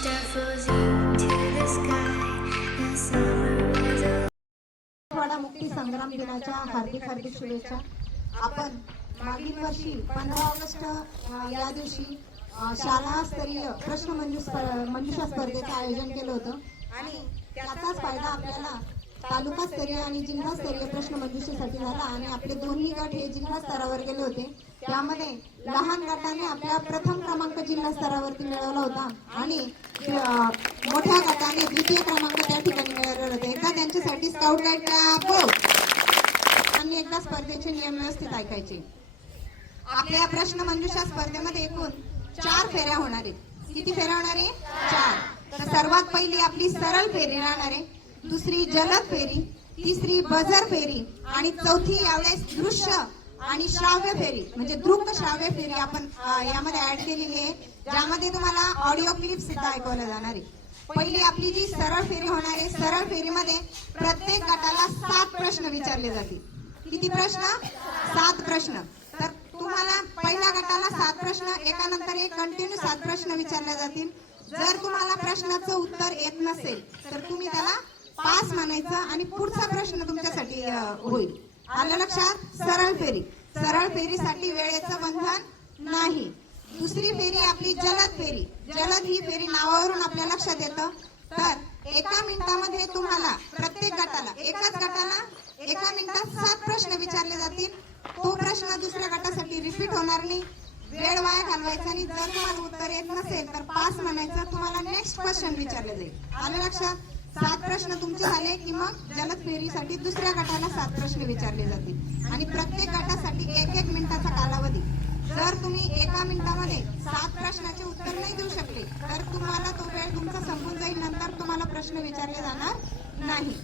star falls into the sky. The summer was a Marathwada मुक्ती संग्राम दिनाच्या हार्दिक हार्दिक शुभेच्छा. आपण मागील वर्षी 15 ऑगस्ट या दिवशी शालास्तरीय प्रश्न मंजुषा स्पर्धेचं आयोजन केलं होतं आणि त्याचाच फायदा आपल्याला तालुकास्तरीय आणि जिल्हास्तरीय प्रश्न मंजुषेसाठी झाला आणि आपले दोन्ही गट हे जिल्हा स्तरावर गेले होते. त्यामध्ये लहान गटाने आपला प्रथम क्रमांक जिल्हा स्तरावरती मिळवला होता आणि मोठ्या गटाने द्वितीय क्रमांक त्या ठिकाणी मिळवला होता. एकदा त्यांच्यासाठी स्काउट गाईड आणि एकदा स्पर्धेचे नियम व्यवस्थित ऐकायचे. आपल्या प्रश्न मंजुषा स्पर्धेमध्ये एकूण 4 फेऱ्या होणार आहेत. किती फेऱ्या होणार आहे? 4. तर सर्वात पहिली आपली सरळ फेरी राहणार आहे, दुसरी जलद फेरी, तिसरी बजर फेरी आणि चौथी यावेळेस दृश्य आणि श्राव्य फेरी म्हणजे दृक श्राव्य फेरी आपण यामध्ये ऍड केलेली आहे, ज्यामध्ये तुम्हाला ऑडिओ क्लिप सुद्धा ऐकवल्या जाणार आहे. पहिली आपली जी सरळ फेरी होणार आहे, सरळ फेरीमध्ये प्रत्येक गटाला 7 प्रश्न विचारले जातील. किती प्रश्न? 7 प्रश्न. तर तुम्हाला पहिल्या गटाला 7 प्रश्न एकानंतर एक कंटिन्यू 7 प्रश्न विचारले जातील. जर तुम्हाला प्रश्नाचं उत्तर येत नसेल तर तुम्ही त्याला पास म्हणायचं आणि पुढचा प्रश्न तुमच्यासाठी होईल. आलं लक्षात? सरळ फेरी. सरळ फेरीसाठी वेळेचं बंधन नाही. दुसरी फेरी आपली जलद फेरी. जलद ही फेरी नावावरून आपल्या लक्षात येतं. तर एका मिनिटामध्ये तुम्हाला प्रत्येक गटाला एका मिनिटात 7 प्रश्न विचारले जातील. तो प्रश्न दुसऱ्या गटासाठी रिपीट होणार नाही. वेळ वाया घालवायचा नाही. जर तुम्हाला उत्तर येत नसेल तर पास म्हणायचं, तुम्हाला नेक्स्ट क्वेश्चन विचारले जाईल. आलं लक्षात? 7 प्रश्न तुमचे झाले की मग जलद फेरीसाठी दुसऱ्या गटाला 7 प्रश्न विचारले जातील आणि प्रत्येक गटासाठी 1-1 मिनिटाचा कालावधी. जर तुम्ही एका मिनिटामध्ये 7 प्रश्नाचे उत्तर नाही देऊ शकले तर तुम्हाला तो वेळ तुमचा संपून जाईल. नंतर तुम्हाला प्रश्न विचारले जाणार नाही.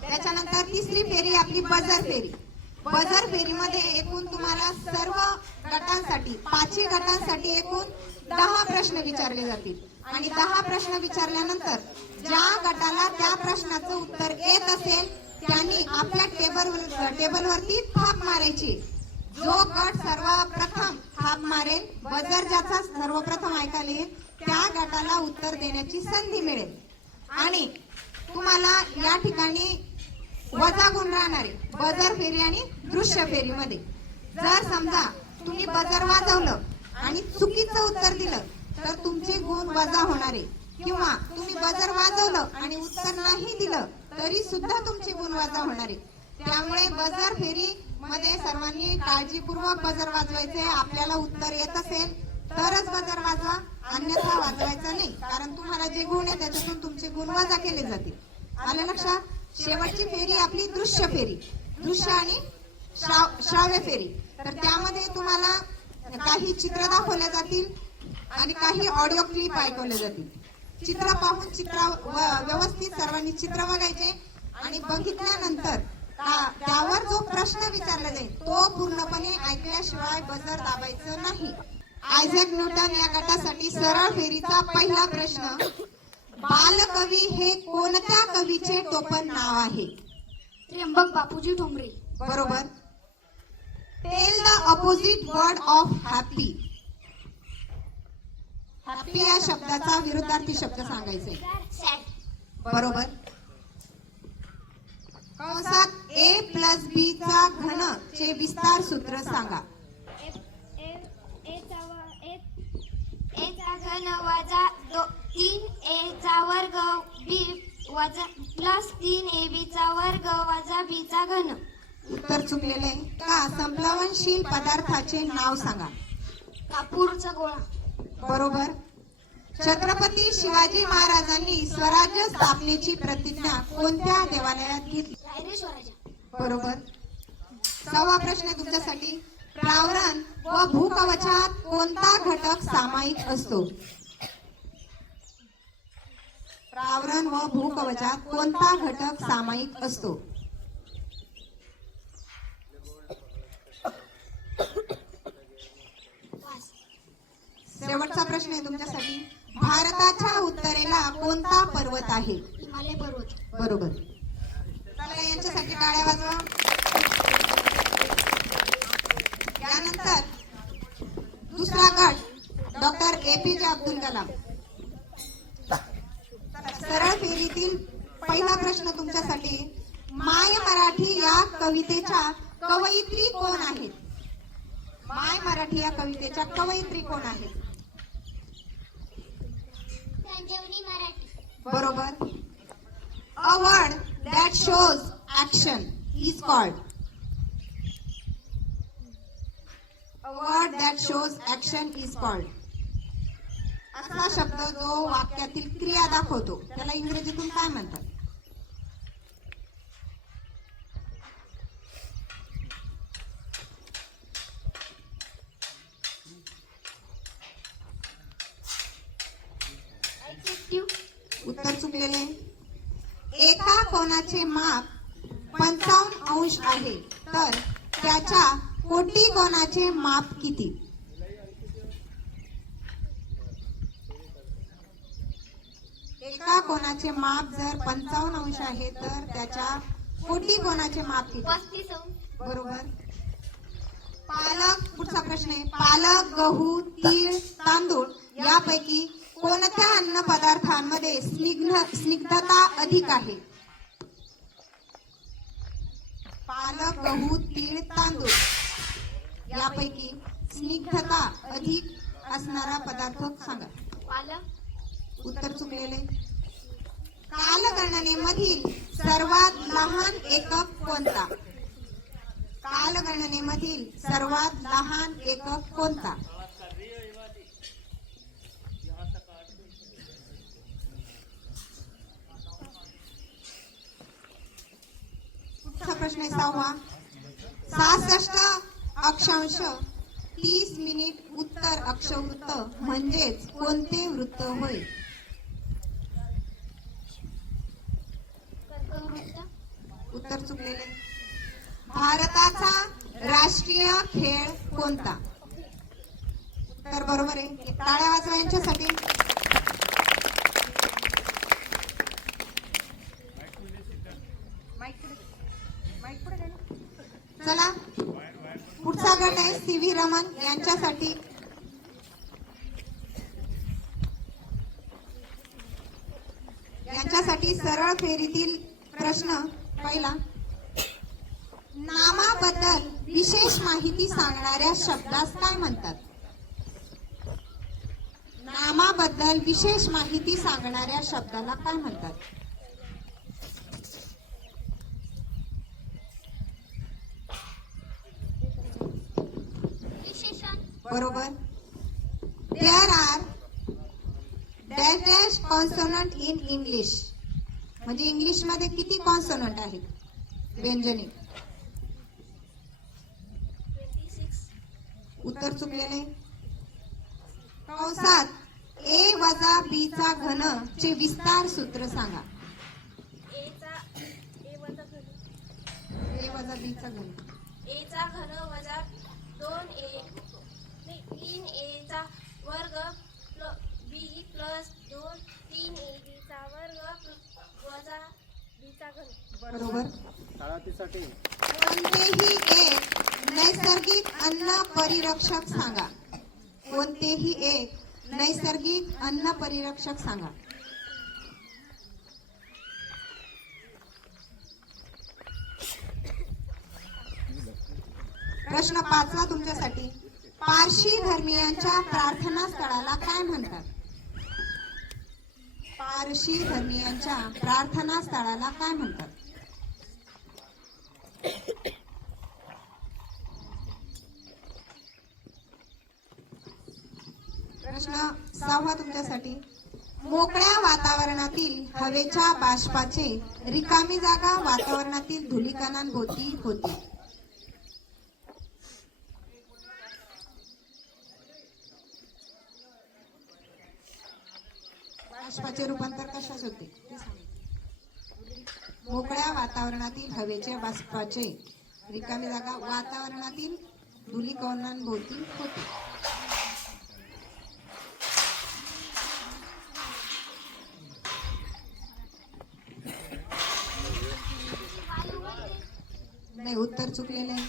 त्याच्यानंतर तिसरी फेरी आपली बजर फेरी. बजर फेरीमध्ये एकूण तुम्हाला सर्व गटांसाठी 5 गटांसाठी एकूण 10 प्रश्न विचारले जातील आणि 10 प्रश्न विचारल्यानंतर ज्या गटाला त्या प्रश्नाचं उत्तर येत असेल त्यांनी आपल्या टेबलवरती थाप मारायची. जो गट सर्वप्रथम थाप मारेल, बजर ज्याचा सर्वप्रथम ऐकायला येईल, त्या गटाला उत्तर देण्याची संधी मिळेल. आणि तुम्हाला या ठिकाणी वजा गुण राहणार आहे बजर फेरी आणि दृश्य फेरीमध्ये. जर समजा तुम्ही बजर वाजवलं आणि चुकीचं उत्तर दिलं तर तुमचे गुण वजा होणार आहे, किंवा तुम्ही बजर वाजवलं आणि उत्तर नाही दिलं तरी सुद्धा तुमचे गुण वजा होणार आहे. त्यामुळे बजर फेरी मध्ये सर्वांनी काळजीपूर्वक बजर वाजवायचे. आपल्याला उत्तर येत असेल तरच बजर वाजवा, अन्यथा वाजवायचं नाही, कारण तुम्हाला जे गुण आहे त्याच्यातून तुमचे गुण वजा केले जातील. आलं लक्षात? शेवटची फेरी आपली दृश्य फेरी, दृश्य आणि श्राव्य फेरी. तर त्यामध्ये तुम्हाला काही चित्र दाखवले जातील आणि काही ऑडिओ क्लिप ऐकवले जातील. चित्र पाहून व्यवस्थित सर्वांनी चित्र बघायचे आणि बघितल्यानंतर त्यावर जो प्रश्न विचारला जाईल तो पूर्णपणे ऐकल्याशिवाय बजर दाबायचं नाही. आयझॅक न्यूटन या गटासाठी सरळ फेरीचा पहिला प्रश्न, बालकवी हे कोणत्या कवीचे टोपण नाव आहे? त्र्यंबक बापूजी ठोंबरे. बरोबर. Tell the opposite word of happy. Happy या शब्दाचा विरुद्धार्थी शब्द सांगायचे. बरोबर. कंसात a+b चा घन चे विस्तार सूत्र सांगा. a चा घन वजा 3a चा वर्ग b वजा प्लस 3ab चा वर्ग वजा b चा घन. उत्तर चुकलेलं आहे का? संप्लवनशील पदार्थाचे नाव सांगा. कापूरचा गोळा. बरोबर. छत्रपती शिवाजी महाराजांनी स्वराज्य स्थापनेची प्रतिज्ञा कोणत्या देवालयात घेतली? बरोबर. 6वा प्रश्न तुमच्यासाठी, प्रावरण व भूकवचात कोणता घटक सामायिक असतो? प्रावरण व भूकवचात कोणता घटक सामायिक असतो? शेवटचा प्रश्न आहे तुमच्यासाठी, भारताच्या उत्तरेला कोणता पर्वत आहे? हिमालय पर्वत. बरोबर. चला यांच्यासाठी टाळ्या वाजवा. यानंतर दुसरा गट डॉक्टर APJ अब्दुल कलाम. प्रश्न तुमच्यासाठी. माय मराठी या कवितेच्या कवयित्री कोण आहेत? माय मराठी या कवितेच्या कवयित्री कोण आहेत? संजीवनी मराठी. बरोबर. A word that shows action is called. A word that shows action is called. असा शब्द जो वाक्यातील क्रिया दाखवतो त्याला इंग्रजीतून काय म्हणतात? उत्तर चुकलेले. एका कोणाचे माप 55 अंश आहे तर त्याच्या कोटी कोणाचे माप किती? एका कोणाचे माप जर 55 अंश आहे तर त्याच्या कोटी कोणाचे माप किती? 35 अंश. बरोबर. पालक, पुढचा प्रश्न आहे. पालक, गहू, तीळ, तांदूळ यापैकी कोणत्या अन्न पदार्थांमध्ये स्निग्धता अधिक आहे? पालक, गहू, तीळ, तांदूळ यापैकी स्निग्धता अधिक असणारा पदार्थ सांगा. पालक. उत्तर चुकलेले. कालगणनेमधील सर्वात लहान एकक कोणता? कालगणनेमधील सर्वात लहान एकक कोणता? पुढचा प्रश्न आहे 6वा. 66 अक्षांश 30 मिनिट उत्तर अक्षवृत्त म्हणजेच कोणते वृत्त होय? कर्कवृत्त. उत्तर चुकलेले. भारताचा राष्ट्रीय खेळ कोणता? उत्तर बरोबर आहे. टाळ्या वाजवा यांच्यासाठी. चला पुढचा गट आहे सी.व्ही. रमन यांच्यासाठी. यांच्यासाठी सरळ फेरीतील प्रश्न. पहिला, नामाबद्दल विशेष माहिती सांगणाऱ्या शब्दास काय म्हणतात? नामाबद्दल विशेष माहिती सांगणाऱ्या शब्दाला काय म्हणतात? बरोबर. There are dash dash consonant in English. म्हणजे इंग्लिश मध्ये किती कॉन्सोनंट आहेत? व्यंजने. 26. उत्तर चुकलेले. कंसात ए वजा बी चा घन चे विस्तार सूत्र सांगा. ए वजा घन. ए वजा बी चा घन. ए चा घन वजा 3a चा वर्ग बी प्लस 3ab चा वर्ग वजा b चा घन. बरोबर. कोणतेही एक नैसर्गिक अन्न परिरक्षक सांगा. कोणतेही एक नैसर्गिक अन्न परिरक्षक सांगा. प्रश्न 5वा तुमच्यासाठी. पारशी धर्मीयांच्या प्रार्थना स्थळाला काय म्हणतात? पारशी धर्मीयांच्या प्रार्थना स्थळाला काय म्हणतात? प्रश्न 6वा तुमच्यासाठी. मोकळ्या वातावरणातील हवेच्या बाष्पाचे रिकामी जागा वातावरणातील धुलीकणांभोवती होती. बाष्पाचे रूपांतर कशात होते? मोकळ्या वातावरणातील हवेच्या बाष्पाचे रिकामी जागा वातावरणातील धुलीकणांभोवती होते. नाही, उत्तर चुकलेले आहे.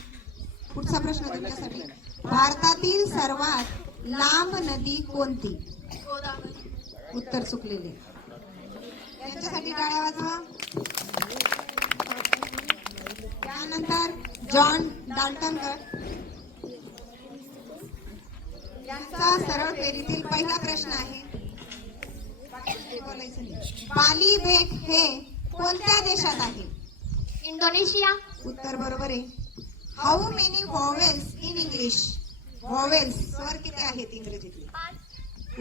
पुढचा प्रश्न तुमच्यासाठी. भारतातील सर्वात लांब नदी कोणती? गोदावरी. उत्तर चुकलेले. त्यांच्यासाठी टाळ्या वाजवा. त्यानंतर जॉन डाल्टन गट यांचा सरळ फेरीतील पहिला प्रश्न आहे. बोलायचं नाही. बाली बेट हे कोणत्या देशात आहे? इंडोनेशिया. उत्तर बरोबर आहे. How many vowels in English? Vowels स्वर किती आहेत इंग्रजीतले?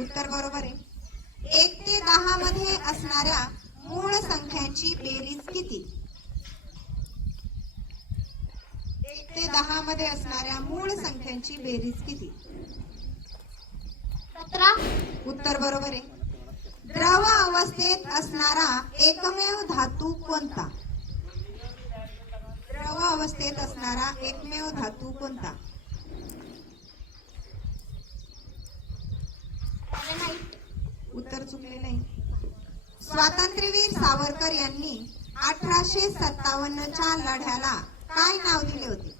उत्तर बरोबर आहे. 1 ते 10 मध्ये असणाऱ्या मूळ संख्यांची बेरीज किती? 1 ते 10 मध्ये असणाऱ्या मूळ संख्यांची बेरीज किती? 17. उत्तर बरोबर आहे. द्रव अवस्थेत असणारा एकमेव धातू कोणता? द्रव अवस्थेत असणारा एकमेव धातू कोणता? उत्तर चुकलेलं आहे. स्वातंत्र्यवीर सावरकर यांनी 1857च्या लढ्याला काय नाव दिले होते?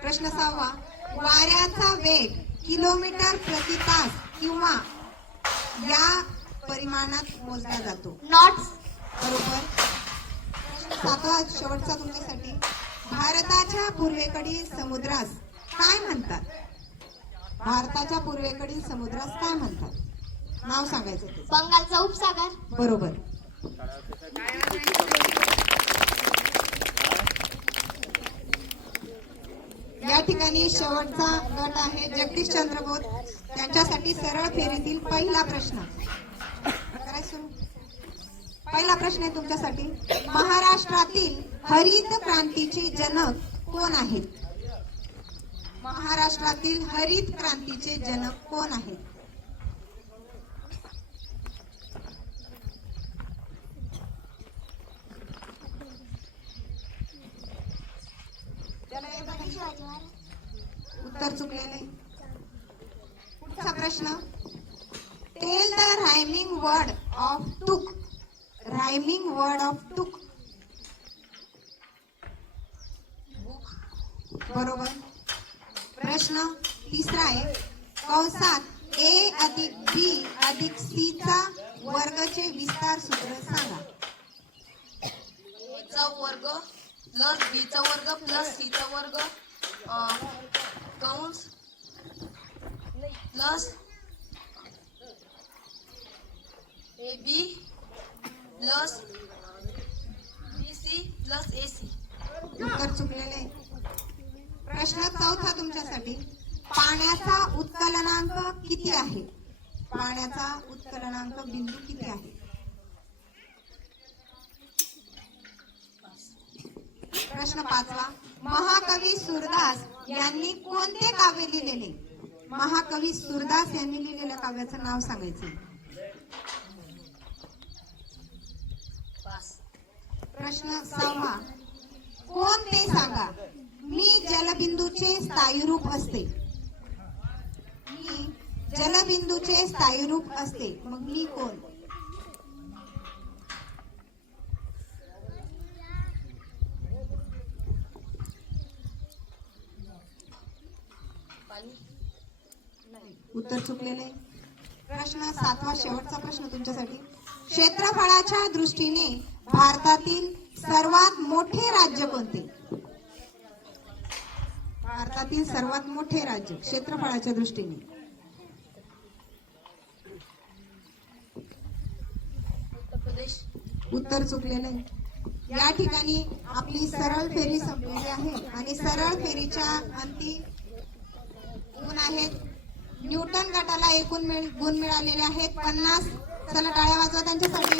प्रश्न 6. वाऱ्याचा वेग किलोमीटर प्रति तास किंवा या परिमाणात मोजला जातो. नॉट्स. बरोबर. प्रश्न 7 शेवटचा तुमच्यासाठी. भारताच्या पूर्वेकडील समुद्रास काय म्हणतात? भारताच्या पूर्वेकडील समुद्रास काय म्हणतात? नाव सांगायचं ते. बंगालचा उपसागर. बरोबर. या ठिकाणी शेवटचा गट आहे जगदीशचंद्र बोस. त्यांच्यासाठी सरळ फेरीतील पहिला प्रश्न. करायचं सुरू. पहिला प्रश्न आहे तुमच्यासाठी. महाराष्ट्रातील हरित क्रांतीचे जनक कोण आहेत? महाराष्ट्रातील हरित क्रांतीचे जनक कोण आहेत? उत्तर चुकलेले. पुढचा प्रश्न. Tell the rhyming word of took. Rhyming word of took. बरोबर. प्रश्न तिसरा आहे. कंसात ए अधिक बी अधिक सी चा वर्गचे विस्तार सूत्र सांगा. ए चा वर्ग प्लस बी चा वर्ग प्लस सी चा वर्ग कंस plus A B plus B C plus A C. उत्तर चुकलेले. प्रश्न चौथा तुमच्यासाठी. पाण्याचा उत्कलनांक किती आहे? पाण्याचा उत्कलनांक बिंदू किती आहे? प्रश्न 5. महाकवी सूरदास यांनी कोणते काव्य लिहिलेले? महाकवी सूरदास यांनी लिहिलेल्या काव्याचं नाव सांगायचं. प्रश्न 6. कोण ते सांगा. मी जलबिंदूचे स्थायीरूप असते. मी जलबिंदूचे स्थायीरूप असते. मग मी कोण? उत्तर चुकलेले. प्रश्न 7 शेवटचा प्रश्न तुमच्यासाठी. क्षेत्रफळाच्या दृष्टीने भारतातील सर्वात मोठे राज्य कोणते? भारतातील सर्वात मोठे राज्य क्षेत्रफळाच्या दृष्टीने. उत्तर प्रदेश. उत्तर चुकलेले. या ठिकाणी आपली सरळ फेरी संपलेली आहे आणि सरळ फेरीच्या अंती गुण आहेत. न्यूटन गटाला एकूण गुण मिळालेले आहेत 50. चला टाळ्या वाजवा त्यांच्यासाठी.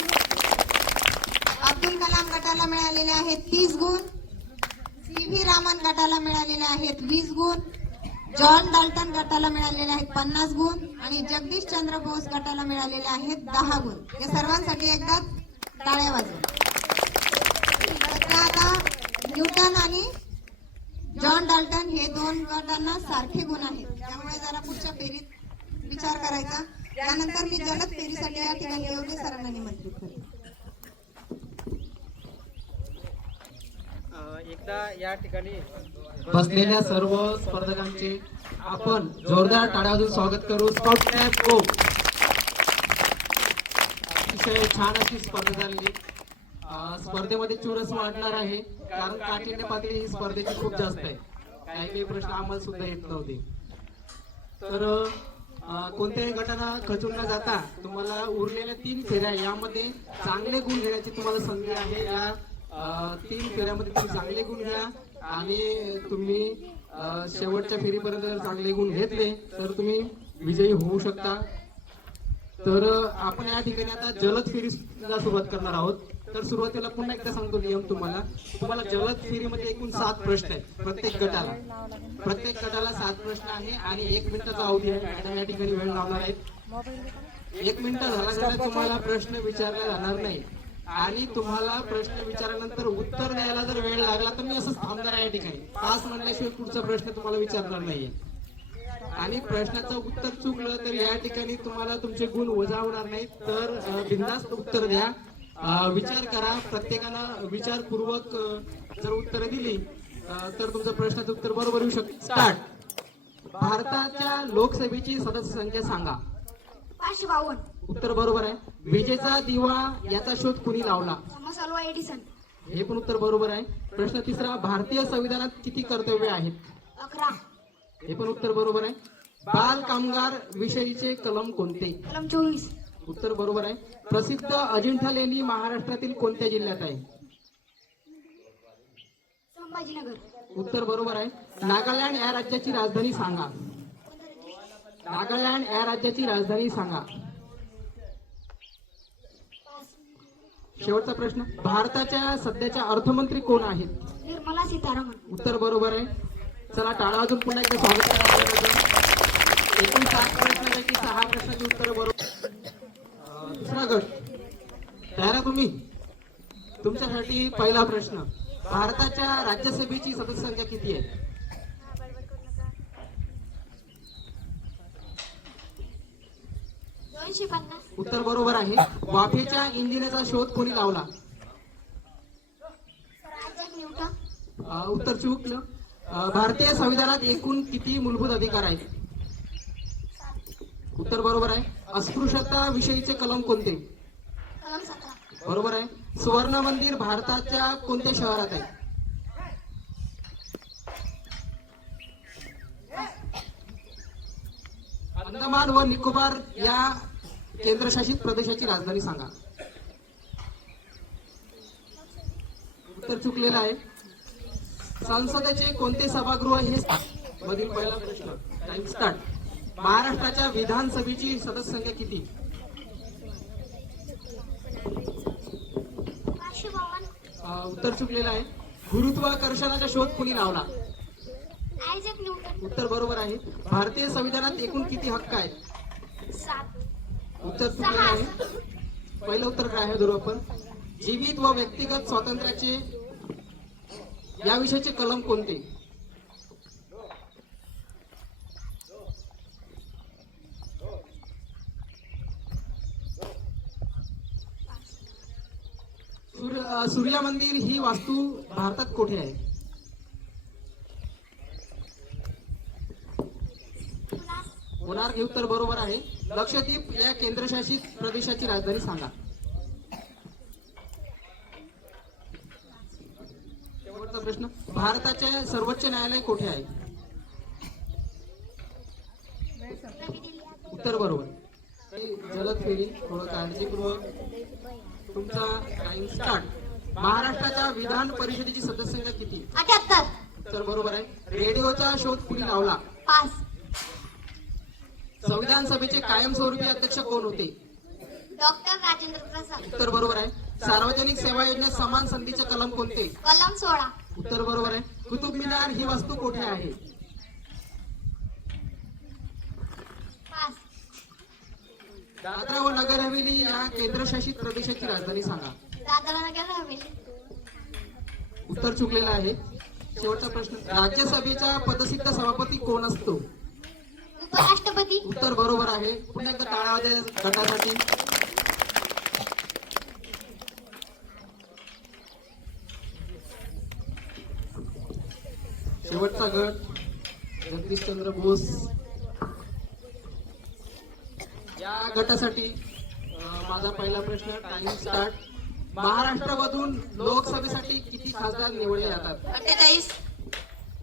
अब्दुल कलाम गटाला मिळालेले आहेत 30 गुण. सी.व्ही. रामन गटाला मिळालेले आहेत 20 गुण. जॉन डाल्टन गटाला मिळालेले आहेत 50 गुण आणि जगदीशचंद्र बोस गटाला मिळालेले आहेत 10 गुण. या सर्वांसाठी एकदा टाळ्या वाजवा. आता न्यूटन आणि जॉन डाल्टन हे 2 गटांना सारखे गुण आहेत, त्यामुळे जरा पुढच्या फेरीत विचार करायचा. त्यानंतर मी जलद फेरीसाठी या ठिकाणी एवढे सरांना निमंत्रित करते. एकदा या ठिकाणी बसलेल्या सर्व स्पर्धकांचे आपण जोरदार टाळ्या वाजवून स्वागत करू. स्काउट कॅम्प गो. अतिशय छान अशी स्पर्धा झाली. स्पर्धेमध्ये चुरस वाढणार आहे कारण काठिण्य पातळी ही स्पर्धेची खूप जास्त आहे. काही काही प्रश्न आम्हाला सुद्धा येत नव्हते. तर कोणत्याही गटाला खचून न जाता तुम्हाला उरलेल्या 3 फेऱ्या यामध्ये चांगले गुण घेण्याची तुम्हाला संधी आहे. या 3 फेऱ्यामध्ये तुम्ही चांगले गुण घ्या आणि तुम्ही शेवटच्या फेरीपर्यंत जर चांगले गुण घेतले तर तुम्ही विजयी होऊ शकता. तर आपण या ठिकाणी आता जलद फेरीला सुरुवात करणार आहोत. तर सुरुवातीला पुन्हा एकदा सांगतो नियम तुम्हाला जलद फेरीमध्ये एकूण 7 प्रश्न आहेत प्रत्येक गटाला 7 प्रश्न आहे आणि 1 मिनिटाचा अवधी आहे. मॅडम या ठिकाणी वेळ लावणार आहेत. 1 मिनिट झाला तुम्हाला प्रश्न विचारला जाणार नाही आणि तुम्हाला प्रश्न विचारल्यानंतर उत्तर द्यायला जर वेळ लागला तर मी असंच थांबणार आहे. या ठिकाणी पास म्हणल्याशिवाय पुढचा प्रश्न तुम्हाला विचारणार नाहीये आणि प्रश्नाचं उत्तर चुकलं तर या ठिकाणी तुम्हाला तुमचे गुण वजा होणार नाहीत. तर बिनधास्त उत्तर द्या. विचार करा. प्रत्येकानं विचारपूर्वक जर उत्तर दिली तर तुमचं प्रश्नाचं उत्तर बरोबर येऊ शकतं. स्टार्ट. भारताच्या लोकसभेची सदस्य संख्या सांगा. 552. उत्तर बरोबर आहे. विजेचा दिवा याचा शोध कुणी लावला. Thomas Alva Edison. हे पण उत्तर बरोबर आहे. प्रश्न तिसरा. भारतीय संविधानात किती कर्तव्य आहेत. 11. हे पण उत्तर बरोबर आहे. बाल कामगार विषयीचे कलम कोणते. कलम 24. उत्तर बरोबर आहे. प्रसिद्ध अजिंठा लेणी महाराष्ट्रातील कोणत्या जिल्ह्यात आहे. संभाजीनगर. उत्तर बरोबर आहे. नागालँड या राज्याची राजधानी सांगा. नागालँड या राज्याची राजधानी सांगा. शेवटचा प्रश्न. भारताच्या सध्याच्या अर्थमंत्री कोण आहेत. निर्मला सीतारामन. उत्तर बरोबर आहे. चला टाळा वाजून पुन्हा एकदा स्वागत करा. एकूण 7 प्रश्नांपैकी 6 प्रश्नांची उत्तर बरोबर. दुसरा गट तयार आहे तुम्ही. तुमच्यासाठी पहिला प्रश्न. भारताच्या राज्यसभेची सदस्य संख्या किती आहे. 250. उत्तर बरोबर आहे. वाफेच्या इंजिनाचा शोध कोणी लावला. Isaac Newton. उत्तर चुकलं. भारतीय संविधानात एकूण किती मूलभूत अधिकार आहेत. उत्तर बरोबर आहे. अस्पृश्यता विषयीचे कलम कोणते. कलम 17. बरोबर आहे. सुवर्ण मंदिर भारताच्या कोणत्या शहरात आहे. अंदमान व निकोबार या केंद्रशासित प्रदेशाची राजधानी सांगा. उत्तर चुकलेलं आहे. संसदेचे कोणते सभागृह हे मधील पहिला प्रश्न. Time start. महाराष्ट्राच्या विधानसभेची सदस्य संख्या किती. 552. उत्तर चुकलेलं आहे. गुरुत्वाकर्षणाचा शोध कुणी लावला. Isaac Newton. उत्तर बरोबर आहे. भारतीय संविधानात एकूण किती हक्क आहेत. 7. उत्तर चुकलेलं आहे. पहिलं उत्तर काय आहे धरू आपण. जीवित व व्यक्तिगत स्वातंत्र्याचे याविषयीचे कलम कोणते. सूर्य मंदिर ही वास्तू भारतात कुठे आहे. कोणार्क हे उत्तर बरोबर आहे. लक्षद्वीप या केंद्रशासित प्रदेशाची राजधानी सांगा. शेवटचा प्रश्न. भारताचे सर्वोच्च न्यायालय कुठे आहे. उत्तर बरोबर. जलद फेरी थोडं काळजीपूर्वक. तुमचा टाइम स्टार्ट. महाराष्ट्राच्या विधान परिषदेची सदस्य संख्या किती. 78. उत्तर बरोबर आहे. रेडिओचा शोध कुणी लावला. 5. संविधान सभेचे कायमस्वरूपी अध्यक्ष कोण होते. डॉक्टर राजेंद्र प्रसाद. उत्तर बरोबर आहे. सार्वजनिक सेवा योजनेत समान संधीचे कलम कोणते. कलम 16. उत्तर बरोबर आहे. कुतुब मिनार ही वास्तू कुठे आहे. 5. दादरा व नगर हवेली या केंद्रशासित प्रदेशाची राजधानी सांगा. दादरा नगर हवेली. उत्तर चुकलेलं आहे. शेवटचा प्रश्न. राज्यसभेचा पदसिद्ध सभापती कोण असतो. उपराष्ट्रपती. उत्तर बरोबर आहे. पुन्हा एकदा टाळा वाजवा गटासाठी. शेवटचा गट जगदीशचंद्र बोस. या गटासाठी माझा पहिला प्रश्न. Time start. महाराष्ट्रामधून लोकसभेसाठी किती खासदार निवडले जातात? 48.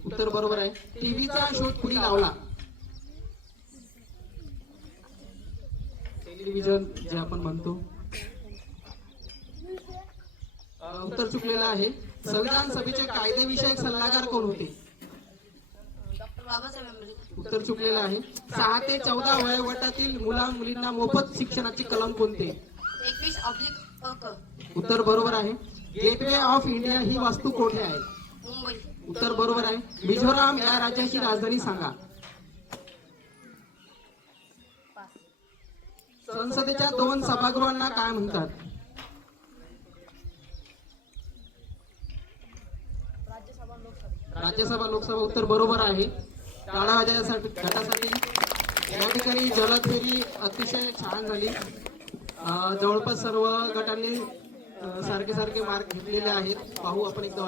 उत्तर बरोबर आहे. टीव्हीचा शोध कुणी लावला? टेलिव्हिजन जे आपण म्हणतो. उत्तर चुकलेलं आहे. संविधान सभेचे कायदेविषयक सल्लागार कोण होते? डॉक्टर बाबासाहेब आंबेडकर. उत्तर चुकलेलं आहे. 6 ते 14 वयोगटातील मुला मुलींना मोफत शिक्षणाची कलम कोणते? 21/क. उत्तर बरोबर आहे. गेटवे ऑफ इंडिया ही वास्तू कोठे आहे? मुंबई. उत्तर बरोबर आहे. मिझोराम या राज्याची राजधानी सांगा. संसदेच्या 2 सभागृहांना काय म्हणतात? राज्यसभा लोकसभा. उत्तर बरोबर आहे. टाळा वाजवण्यासाठी गटासाठी या ठिकाणी जलद फेरी अतिशय छान झाली. जवळपास सर्व गटांनी सारखे सारखे मार्क घेतलेले आहेत. पाहू आपण एकदा.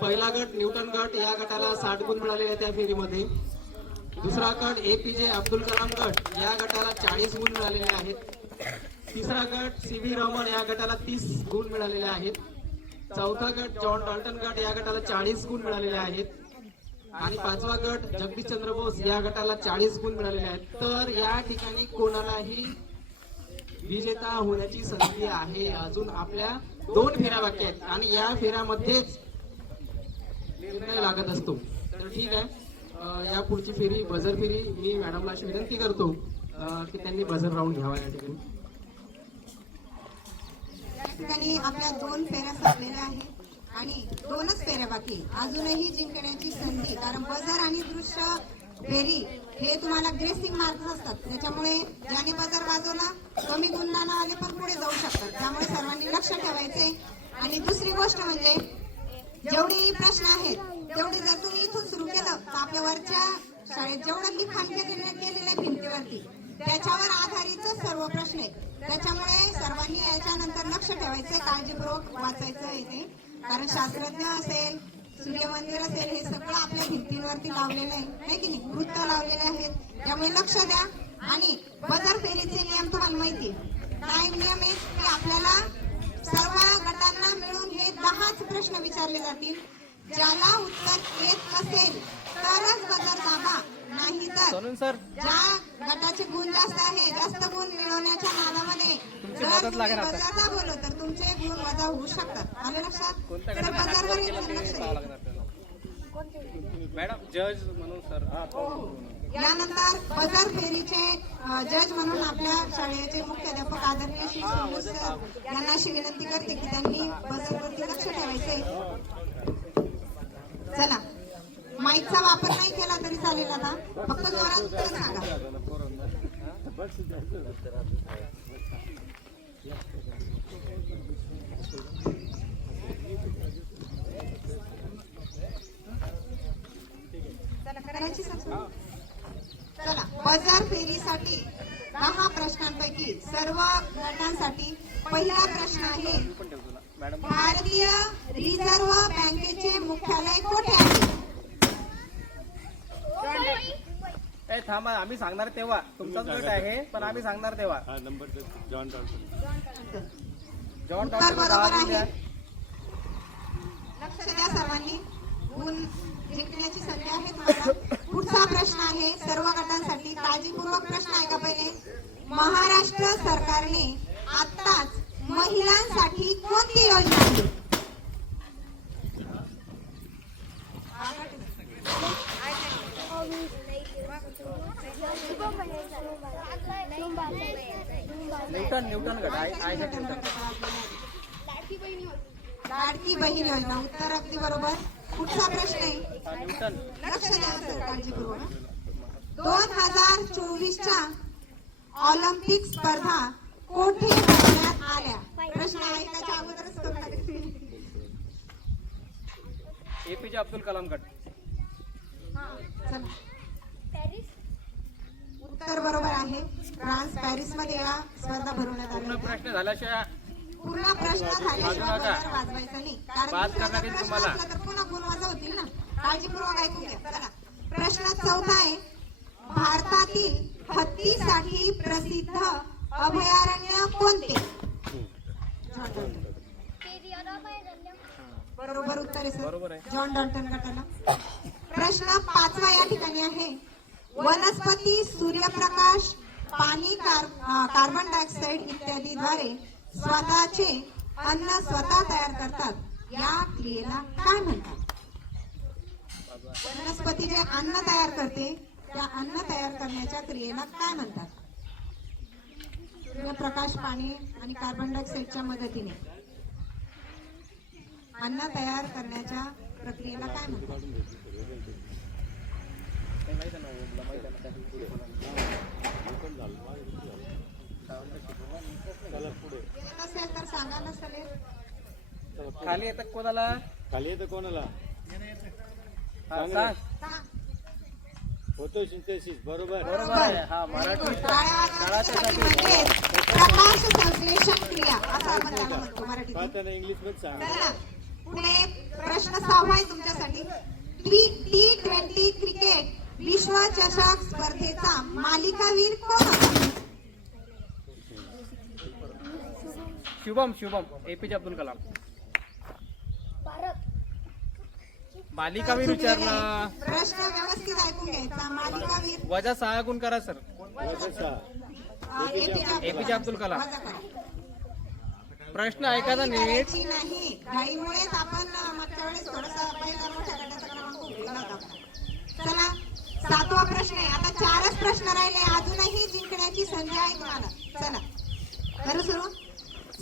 पहिला गट न्यूटन गट, या गटाला 60 गुण मिळालेले आहेत त्या फेरीमध्ये. दुसरा गट APJ अब्दुल कलाम गट, या गटाला 40 गुण मिळालेले आहेत. तिसरा गट CV रमण, या गटाला 30 गुण मिळालेले आहेत. चौथा गट जॉन डॉल्टन गट, या गटाला 40 गुण मिळालेले आहेत. आणि 5वा गट जगदीशचंद्र बोस, या गटाला 40 गुण मिळालेले आहेत. तर या ठिकाणी कोणालाही विजेता होण्याची संधी आहे. अजून आपल्या 2 फेऱ्या बाकी आहेत आणि या फेऱ्यामध्येच निर्णय लागत असतो. तर ठीक आहे. या पुढची फेरी बझर फेरी. मी मॅडमला अशी विनंती करतो की त्यांनी बझर राऊंड घ्यावा या ठिकाणी. या ठिकाणी आपल्या 2 फेऱ्या संपलेल्या आहेत आणि 2च फेऱ्या बाकी. अजूनही जिंकण्याची संधी, कारण बझर आणि दृश्य फेरी हे तुम्हाला ग्रेसिंग मार्क्स असतात. त्याच्यामुळे ज्याने बझर वाजवला कमी गुणांना आले पण पुढे जाऊ शकतात. त्यामुळे सर्वांनी लक्ष ठेवायचे. आणि दुसरी गोष्ट म्हणजे जेवढी प्रश्न आहेत तेवढी जर तुम्ही इथून सुरू केलं तर आपल्या वरच्या शाळेत जेवढं लिखाण केलेलं आहे भिंतीवरती त्याच्यावर आधारित सर्व प्रश्न आहेत. त्याच्यामुळे सर्वांनी याच्यानंतर लक्ष ठेवायचं, काळजीपूर्वक वाचायचं येते. कारण शास्त्रज्ञ असेल, सूर्यमंदिर असेल, हे सगळं आपल्या भिंतींवरती लावलेलं आहे की नाही, वृत्त लावलेले आहेत. त्यामुळे लक्ष द्या. आणि बझर फेरीचे नियम तुम्हाला माहिती काय नियम आहे की आपल्याला सर्व गटांना मिळून हे 10च प्रश्न विचारले जातील. ज्याला उत्तर येत असेल तरच बझर दाबा, नाही तर ज्या गटाचे गुण जास्त आहे, जास्त गुण मिळवण्याच्या नादामध्ये जर तुम्ही बझर दाबवलं तर तुमचे गुण वजा होऊ शकतात. आलं लक्षात? तर बझरवर इथं लक्ष द्या. मॅडम जज म्हणून सर. यानंतर बझर फेरीचे जज म्हणून आपल्या शाळेचे मुख्याध्यापक आदरणीय श्री सोनू सर यांना अशी विनंती करते की त्यांनी बझरवरती लक्ष ठेवायचे. चला, माईकचा वापर नाही केला तरी चालेल. आता फक्त जोरात उत्तर सांगा. करायची सर? चला, बझर फेरीसाठी 10 प्रश्नांपैकी सर्व गटांसाठी पहिला प्रश्न आहे. भारतीय रिझर्व्ह बँकेचे मुख्यालय कोठे आहे? थांबा, आम्ही सांगणार तेव्हा. तुमचाच गट आहे पण आम्ही सांगणार तेव्हा. जॉन उत्तर बरोबर आहे. लक्ष द्या सर्वांनी, गुण जिंकण्याची संधी आहे तुम्हाला. पुढचा प्रश्न आहे सर्व गटांसाठी. काळजीपूर्वक प्रश्न ऐका पहिले. महाराष्ट्र सरकारने आत्ताच महिलांसाठी कोणती योजना आणली? न्यूटन गट आहे. लाडकी बहीण योजना. उत्तर अगदी बरोबर. पुढचा प्रश्न आहे. न्यूटन. लक्ष द्या सर काळजीपूर्वक. 2024च्या ऑलिम्पिक स्पर्धा कोठे भरवण्यात आल्या? प्रश्न ऐकायच्या अगोदरच APJ अब्दुल कलाम गट. चला. उत्तर बरोबर आहे. फ्रान्स पॅरिस मध्ये या स्पर्धा भरवण्यात आल्या. प्रश्न झाल्याशिवाय पूर्ण प्रश्न झाल्याशिवाय बझर वाजवायचा नाही. कारण बाद दुसरा करण्यात येईल प्रश्न तुम्हाला. असला तर पुन्हा गुण वजा होतील ना. काळजीपूर्वक ऐकून घ्या. चला प्रश्न 14 आहे. भारतातील हत्तीसाठी प्रसिद्ध अभयारण्य कोणते? बरोबर उत्तर आहे बरोबर सर, आहे. जॉन डॉल्टन गटाला. प्रश्न 5वा या ठिकाणी आहे. वनस्पती सूर्यप्रकाश, पाणी, कार्बन डायऑक्साईड इत्यादीद्वारे स्वतःचे अन्न स्वतः तयार करतात. या क्रियेला काय म्हणतात? वनस्पती जे अन्न तयार करते त्या अन्न तयार करण्याच्या क्रियेला काय म्हणतात? सूर्यप्रकाश, पाणी आणि कार्बन डायऑक्साईडच्या मदतीने अन्न तयार करण्याच्या प्रक्रियेला काय म्हणतात? ते माहिती आहे ना, ओमला माहिती आहे ना, येत नसेल तर सांगा. नसेल खाली येतात कोणाला? खाली येतं कोणाला? हा, सांग. सांग. फोटोसिंथेसिस. बरोबर. बरोबर आहे. हा, मराठी शाळासाठी म्हणजेच प्रकाश संश्लेषण क्रिया असं आपण त्याला म्हणतो मराठीत. पाहताना इंग्लिश मध्ये सांग. चला पुढे प्रश्न 6वा आहे तुमच्यासाठी. T20 क्रिकेट विश्वचषक स्पर्धेचा मालिकावीर कोण होता? शुभम एपीजे अब्दुल कलाम. मालिकावीर विचारला. प्रश्न व्यवस्थित ऐकून घ्यायचा. मालिकावीर वजा 6 गुण करा सर. एपीजे अब्दुल कलाम. वजा करा. प्रश्न ऐकायचा नीट. करायची नाही. घाईमुळेच आपण मागच्या वेळेस थोडासा पहिला मोठ्या गटाचा क्रमांक हुकलेला होता. चला 7वा प्रश्न आहे. आता 4च प्रश्न राहिले. अजूनही जिंकण्याची संधी आहे तुम्हाला. चला करू सुरू.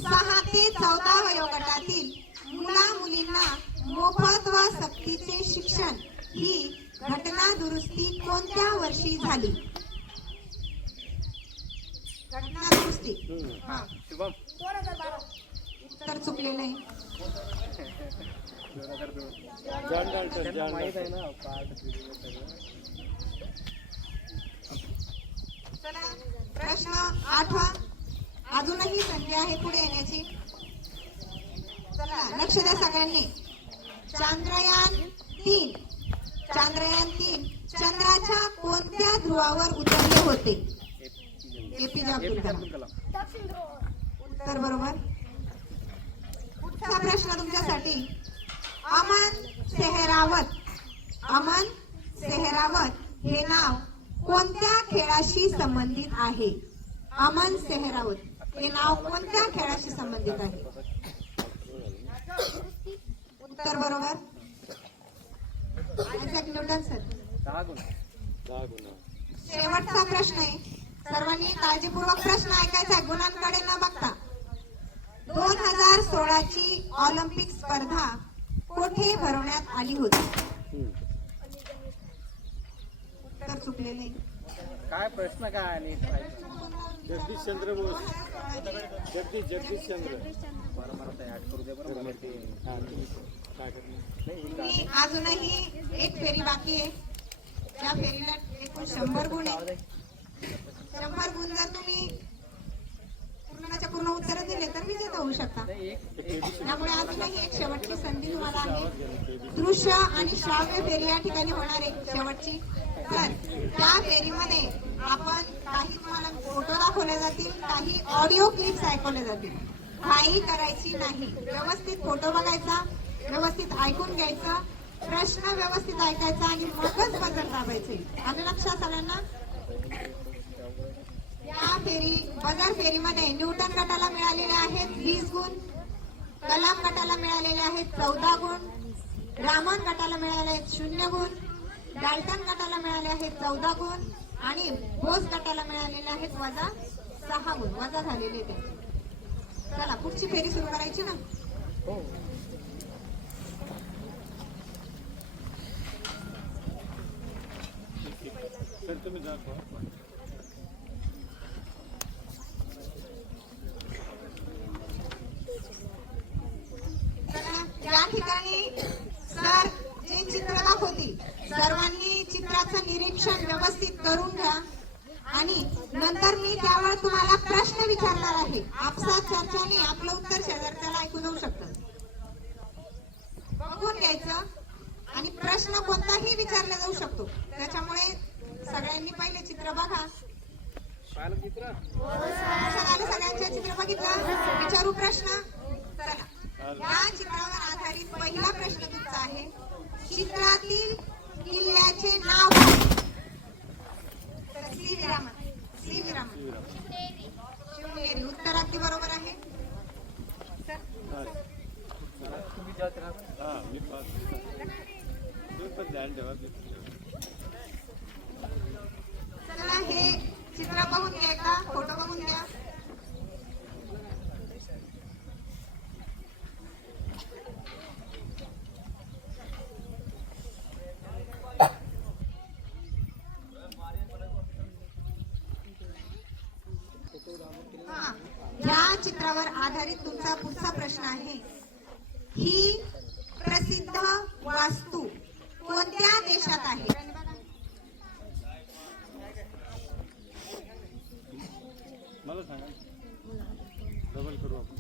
6 ते 14 वयोगटातील मुला मुलींना मोफत व सक्तीचे शिक्षण ही घटना दुरुस्ती कोणत्या वर्षी झाली? घटना दुरुस्ती. हा, शुभम उत्तर चुकलेलं आहे. John Dalton. त्यांना जॉन माहित डॉल्टन. आहे ना पार्ट सगळं. चला प्रश्न 8वा. अजूनही संधी आहे पुढे येण्याची. चला लक्ष द्या सगळ्यांनी. चांद्रयान 3 चंद्राच्या कोणत्या ध्रुवावर उतरले होते? एपीजे अब्दुल कलाम. अब्दुल कलाम. उत्तर बरोबर. पुढचा प्रश्न तुमच्यासाठी. अमन सेहरावत हे नाव कोणत्या खेळाशी संबंधित आहे? अमन सेहरावत हे नाव कोणत्या खेळाशी संबंधित आहे? उत्तर बरोबर. Isaac Newton sir. 6 गुण. 10 गुण. शेवटचा प्रश्न आहे. सर्वांनी काळजीपूर्वक प्रश्न ऐकायचा आहे, गुणांकडे न बघता. 2016 ची ऑलिम्पिक स्पर्धा कोठे भरवण्यात आली होती? उत्तर चुकलेले. काय प्रश्न काय आहे नीट ऐक. जगदीश चंद्र बोस. जगदीश चंद्र. बरं मला ते ऍड करू दे बरं मला ते. हा, तुम्ही काय करणार? नाही, ही तुम्ही अजूनही एक फेरी बाकी आहे. त्या फेरीला एकूण 100 गुण आहे. 100 गुण जर तुम्ही पूर्णच्या पूर्ण उत्तर दिले तर विजेता होऊ शकता. नाही, एक त्यामुळे अजूनही एक शेवटची संधी तुम्हाला आहे. दृश्य आणि श्राव्य फेरी या ठिकाणी होणार आहे शेवटची. तर त्या फेरीमध्ये आपण काही तुम्हाला फोटो दाखवले जातील, काही ऑडिओ क्लिप्स ऐकवले जातील. काही करायची नाही. व्यवस्थित फोटो बघायचा, व्यवस्थित ऐकून घ्यायचं, प्रश्न व्यवस्थित ऐकायचा आणि मगच बजर दाबायचे. आलं लक्षात सगळ्यांना? या बजर फेरीमध्ये न्यूटन गटाला मिळालेले आहेत 20 गुण, कलाम गटाला मिळालेले आहेत 14 गुण, रामन गटाला मिळाले आहेत 0 गुण, डाल्टन गटाला मिळाले आहेत 14 गुण आणि बोस गटाला मिळालेले आहेत वजा 6 गुण. वजा झालेले ते. चला पुढची फेरी सुरू करायची ना. सर तुम्ही दाखवा. या ठिकाणी सर जे चित्र दाखवतील सर्वांनी चित्राचं निरीक्षण व्यवस्थित करून घ्या आणि नंतर मी त्यावर तुम्हाला प्रश्न विचारणार आहे. आपसात चर्चाने आपलं उत्तर शेजारच्याला ऐकू जाऊ शकतं. बघून घ्यायचं आणि प्रश्न कोणता विचारला जाऊ शकतो. त्याच्यामुळे सगळ्यांनी पहिले चित्र बघा. पाहिलं चित्र? लक्षात आलं सगळ्यांचे चित्र बघितलं? विचारू प्रश्न. चला, या चित्रावर आधारित पहिला प्रश्न तुमचा आहे. चित्रातील किल्ल्याचे नाव काय? तर श्रीविरामन. शिवनेरी. उत्तर अगदी बरोबर आहे. हा मी तुम्ही पण ध्यान ठेवा. चला, हे चित्र बघून घ्या, एकदा फोटो बघून घ्या. हा, या चित्रावर आधारित तुमचा पुढचा प्रश्न आहे. ही प्रसिद्ध वास्तू कोणत्या देशात आहे? मला सांगा. डबल करू आपण.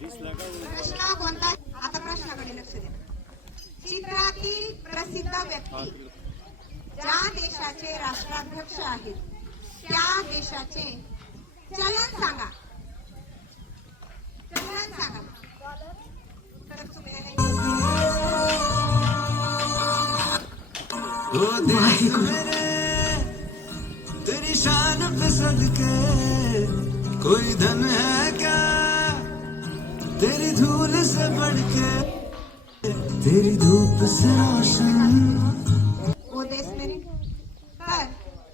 दिसला का? प्रश्न कोणता? आता प्रश्नाकडे लक्ष द्या. चित्रातील प्रसिद्ध व्यक्ती ज्या देशाचे राष्ट्राध्यक्ष आहेत त्या देशाचे चलन सांगा. तर चुकले नाही. तेरी शान पे सदके कोई धन है क्या, तेरी धूल से बढ़ के तेरी धूप से रोशन. ओ देश मेरे. तर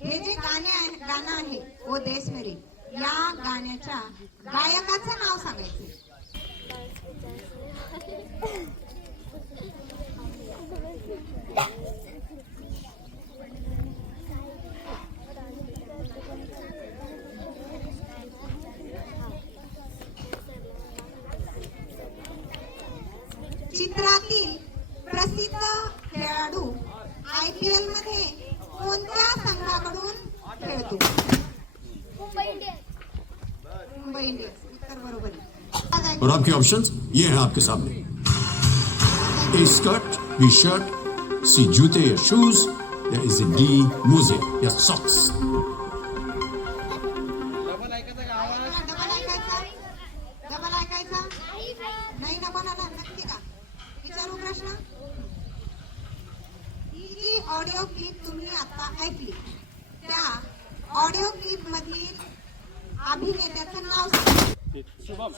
हे जे गाणं आहे ओ देश मेरे, या गाण्याच्या गायकाचं नाव सांगायचं. चित्रातील प्रसिद्ध खेळाडू IPL मध्ये कोणत्या संघाकडून खेळतो? मुंबई इंडियन्स. उत्तर बरोबर आहे. और आपके ऑप्शंस ये हैं आपके सामने. ए स्कर्ट, बी शर्ट, सी जूते या शूज, या इज डी मोजे या सॉक्स. डबल ऐकायचं का आवाज? डबल ऐकायचा नाही ना कोणाला? नक्की का? विचारू प्रश्न. ही ऑडिओ क्लिप तुम्ही आता ऐकली, त्या ऑडिओ क्लिप मधील अभिनेत्याचं नाव सांगा. शुभम.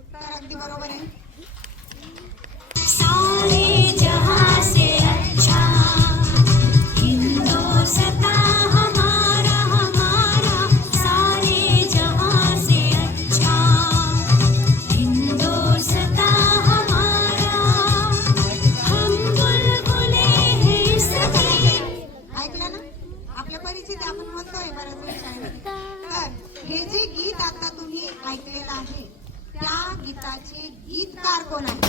उत्तर अगदी बरोबर आहे. सारे जहां से अच्छा हिंदुस्तान हमारा हमारा, सारे जहां से अच्छा हिंदुस्तान हमारा, हम बुलबुले हैं सभी. ऐकलं ना? आपल्या परिचित आपण म्हणतोय बऱ्याच वेळा शाळेत. तर हे जे गीत आता तुम्ही ऐकलेलं आहे त्या गीताचे गीतकार कोण आहे?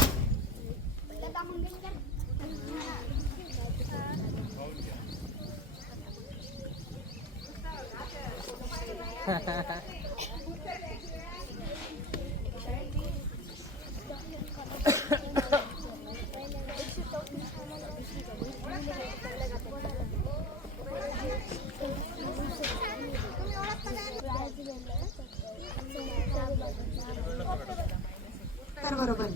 तर बरोबर.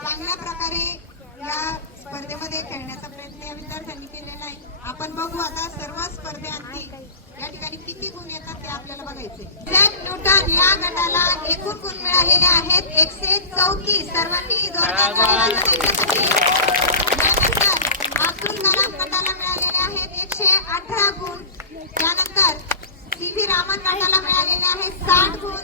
चांगल्या प्रकारे या स्पर्धेमध्ये खेळण्याचा प्रयत्न या विद्यार्थ्यांनी केलेला आहे. आपण बघू आता सर्व स्पर्धेअंती या ठिकाणी किती गुण येतात ते आपल्याला बघायचे. झॅक न्यूटन या गटाला एकूण गुण मिळालेले आहेत 134. सर्वांनी जोरदार टाळ्या वाजवा त्यांच्यासाठी. त्यानंतर अब्दुल कलाम गटाला मिळालेले आहेत 118 गुण. त्यानंतर CV रामन गटाला मिळालेले आहेत 60 गुण.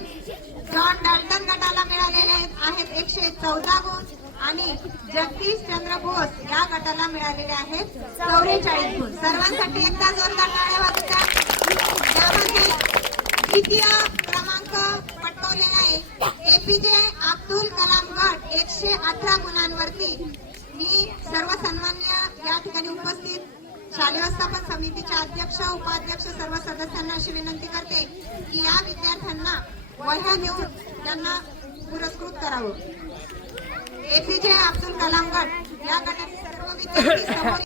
जॉन डाल्टन गटाला मिळालेले आहेत 114 गुण आणि जगदीश चंद्र बोस या गटाला मिळालेले आहेत 44 गुण. सर्वांसाठी एकदा जोरदार टाळ्या वाजवा. यामध्ये द्वितीय क्रमांक पटकावलेला आहे एपीजे अब्दुल कलाम गट 118 गुणांवरती मी सर्व सन्मान्य या ठिकाणी उपस्थित शालेय व्यवस्थापन समितीचे अध्यक्ष उपाध्यक्ष सर्व सदस्यांना अशी विनंती करते की या विद्यार्थ्यांना वह्या देऊन त्यांना पुरस्कृत करावं. एपीजे अब्दुल कलाम गट या गटातील सर्व विद्यार्थी समोर